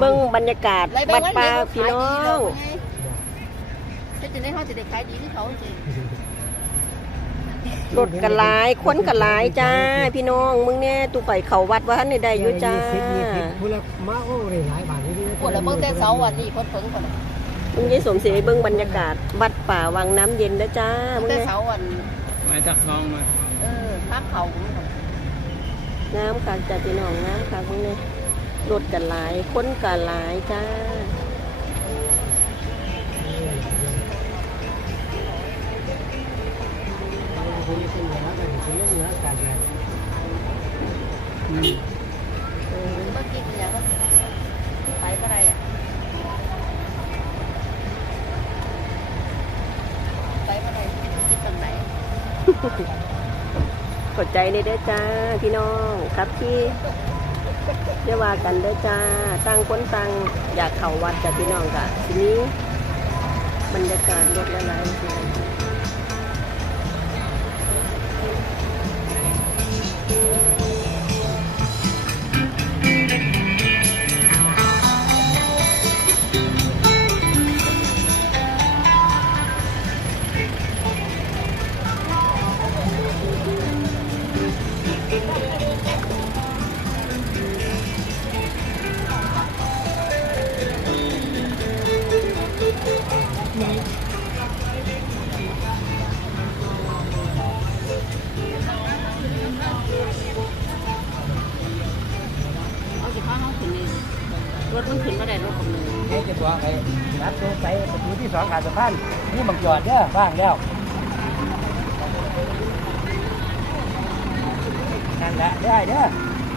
เบิ่งบรรยากาศไรวัดวันป่านี้พี่น้องจะจะได้เขาจะได้ขายดีที่เขาจริงรถกระลายคนกระลายจ้า พี่น้องมึงเนี่ยตุไปเขาวัดว่าทันได้ได้อยู่จ้าผู้ละมาโอ้ได้หลายบาทนี่ปวดแล้วเบิ่งแต่เสาวันนี้เพิ่นเพิ่งก่อนมึงยี่สมศรีเบิ่งบรรยากาศวัดป่าวังน้ำเย็นนะจ้ามึงแต่เนี่ยเสาวันมาจากคลองมาเออพักเขาผมก่อ น้ำคักจ้าพี่น้องน้ำคักมึงเนี่ยรถกระลายคนกระลายจ้าคนเป็นเหนือกันหนือกันเลยอืมเออเมื่อกี้เนี่ยก็ไปก็ได้อะไปก็ได้คิดตรงไหน กดใจเลยเด้อจ้าพี่น้องครับพี่เรียกว่ากันเด้อจ้าตั้งคนตั้งอยากเข้าวัดจ้ะพี่น้องจ้ะทีนี้บรรยากาศรถละลายเลย ถมันขึ้นมาได้รถผมเลยเฮ้จะตัวไปรับตัวไปประตูที่สองขาดสะพานนี่บังจอดเด้อว่างแล้วนั่นแหละได้เด้อ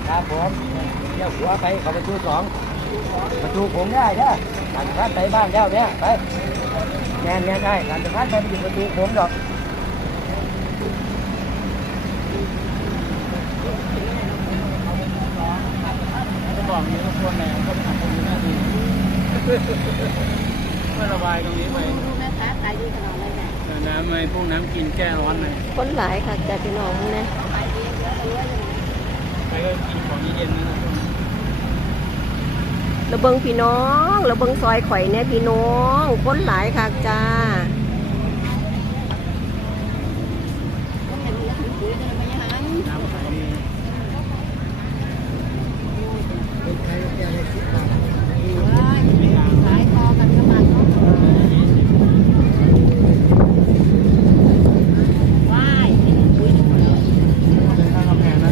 ครับผมเดี๋ยวหัวไปเข้าประตูสองประตูผมได้เด้อขาดสะพานไปบ้างแล้วเนี่ยไปแน่นแน่นได้ขาดสะพานไปอยู่ประตูผมดอกจะบอกนี้ก็ควรแรงก็ทำตรงนี้น่าดี เพื่อระบายตรงนี้ไปดูแม่ค้าขายดีขนาดไหนเนี่ยเดี๋ยวน้ำไม่พวกน้ำกินแก้ร้อนหน่อยคนหลายค่ะจ้ะพี่น้องมึงเนี่ยขายดีเยอะเลยไปก็กินของเย็นๆนะระเบิงพี่น้องระเบิงซอยข่อยเนี่ยพี่น้องคนหลายค่ะจ้า ก็เห็นเนื้อถึงปุ๋ยจะไม่ยังหัน น้ำขายดี ว้ายขายคอกันขนาดเขาว้ายเห็นปุ๋ยหนึ่งแล้ว ข้างกำแพงนะ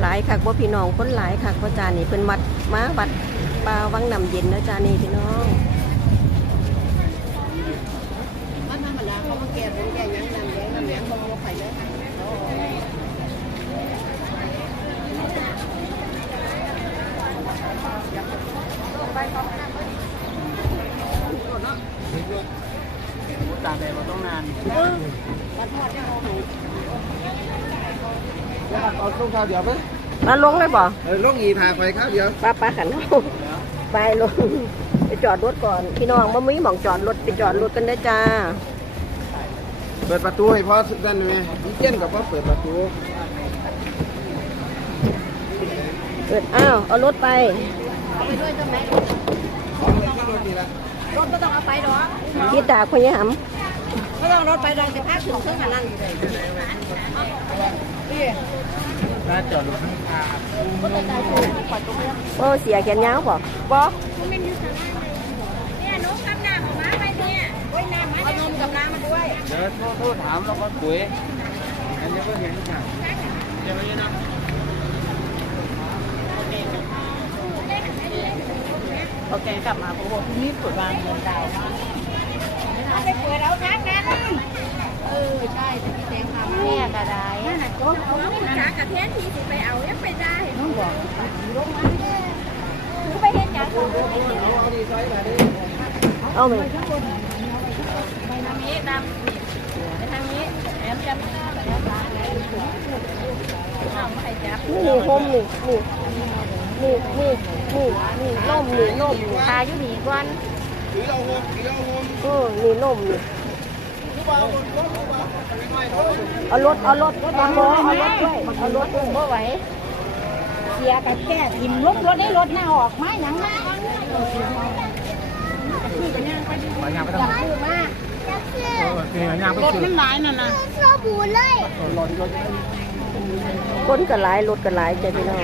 หลาย ค่ะว่าพี่น้องคนหลายค่ะว่าจานี่เป็นวัดมาวัดป่าวังน้ำเย็นนะจานี่พี่น้องมันธรรมดาเขามาแก่เป็นแก่ยังน้ำแดงน้ำแดงเขาเอาไปเลยค่ะหมูตากแดดมาต้องนานวันทอดที่เขาหแล้วเอาลูกข้าวเดียวไหม มาลงเลยบ่เออลูกอีทาไปข้าวเดียวป้าป้าขันเอาไปลงไปจอดรถก่อนพี่น้องมามีหมองจอดรถไปจอดรถกันได้อจ้า เปิดประตูให้พ่อนั่นไหมพี่เกี้ยนกับพ่อเปิดประตูเปิดอ้าวเอารถไปเอาไปด้วยใช่ไหมของเลยก็รถนี่ละรถก็ต้องเอาไปดอกพี่ตาคนยี่หไม่ต้องรถไปดอกจะพาถึงเครื่องอันนั้น อยู่เลยนี่น่าจอดรถข้างทางก็ไปตายตัวปล่อยตรงนี้ำโอ้เสียแขนยาวบ่บ่เนี่ยนุ๊กทำหน้าของม้าไปเนี่ยโอ้ยน้ำมาเอานมกับน้ำมาด้วยเดี๋ยวโทษโทษถามเราก็ปุ๋ยอันนี้ก็เห็นค่ะเดี๋ยวนี้นะโอเคกลับมาผมบอกพรุ่งนี้เปิดวางเงินดาวมาไปเปิดเอาทักนั้นเออใช่ที่พี่แจงทำแม่ก็ได้นั่นน่ะโจ๊ก เอาลูกจ๋ากระเทียนทีสิไปเอายังไปได้น้องบอกถือไปเห็นจ๋าตัวเอาไหมไปทางนี้ดำไปทางนี้แอมจำไม่ได้แล้วตาแล้วเอาไม่จับนี่โฮมนี่นี่นี่นี่นี่นี่ล่มนี่ล่มนี่ตาอยู่นี่ก่อนถือเอาโฮมถือเอาโฮมเออนี่ล่มนี่ต เอารถเอารถเอารถเอารถด้วยเอารถด้วยบ่ไหวเสียกันแค่ทิมรถรถได้รถหน้าออกไมาหยังมาไปงานไปต้องคือมาเอองานไปรถซื้อมันหลายนั่นน่ะคนก็หลายรถก็หลายใจพี่น้อง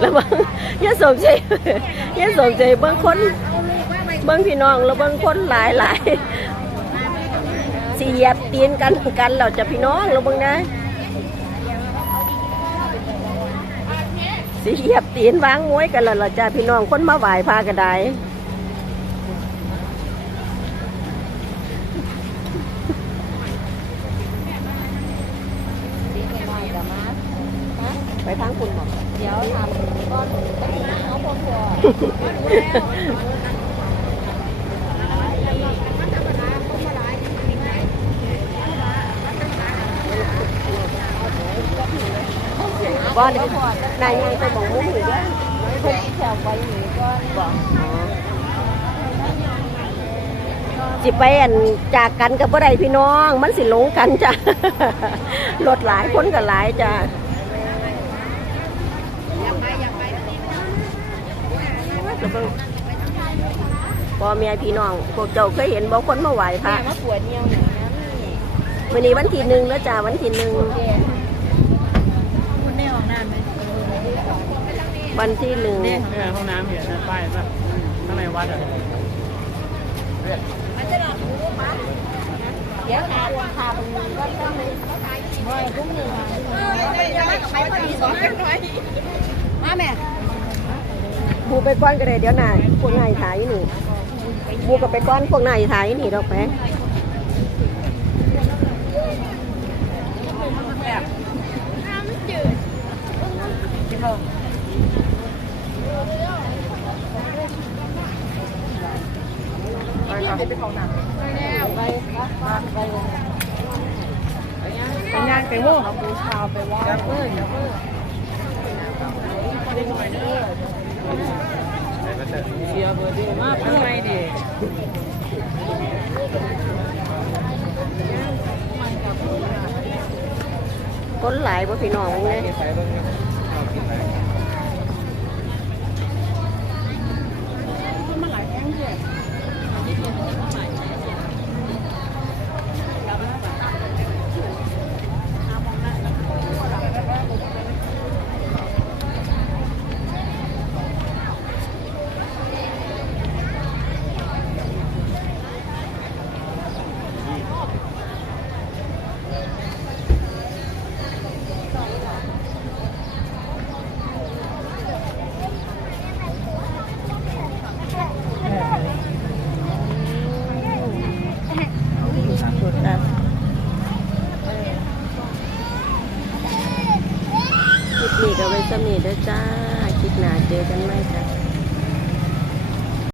แล้วบางย่าสมใจย่าสมใจบิ่งคนบิ่งพี่น้องแล้วบิ่งคนหลายหลายสิเหยียบตีนกันกันเราจะพี่น้องแล้วบิ่งนะสิเหยียบตีนวางมวยกันแล้วเราจะพี่น้องคนมาไหว้พากันได้ ไปทางคุณบอกเดี๋ยวทำก้อนเอาพวกพอว่าเดี๋ยวนายยังไปบอกมุ้งอยู่เด้อเพิ่นแถวไปหนีก้อนบอกสิไปอันจากกันกับบ่ได้พี่น้อง มันสิหลงกันจ้ะรถหลายคนก็หลายจ้ะ อยากไปอยากไป พ่อแม่พี่น้องพวกเจ้าเคยเห็นบ่คนมาไหว้พระแม่มาปวดเนียวหนังนะนี่วันนี้วันที่หนึ่งแล้วจ้ะวันที่หนึ่งคุณแม่ของน้ำไหมวันที่หนึ่งเนี่ยห้องน้ำเห็นนะป้ายป่ะข้างในวัดอะเดี๋ยวขาขาเป็นก้อนก้อนเลยบ่อยทุกหนึ่งมาไปพอดีสองกันหน่อยมาแม่ บูไปก้อนก็ได้เดี๋ยวนายพวกนายถ่ายอยู่นี่บูกับไปก้อนพวกนายถ่ายนี่ดอกแป๊ะไปงานไปโม่บูชาไปว่าเอ้ยเชียร์เบอร์ดี มากข้างในดิคนหลายบ่พี่น้องเลย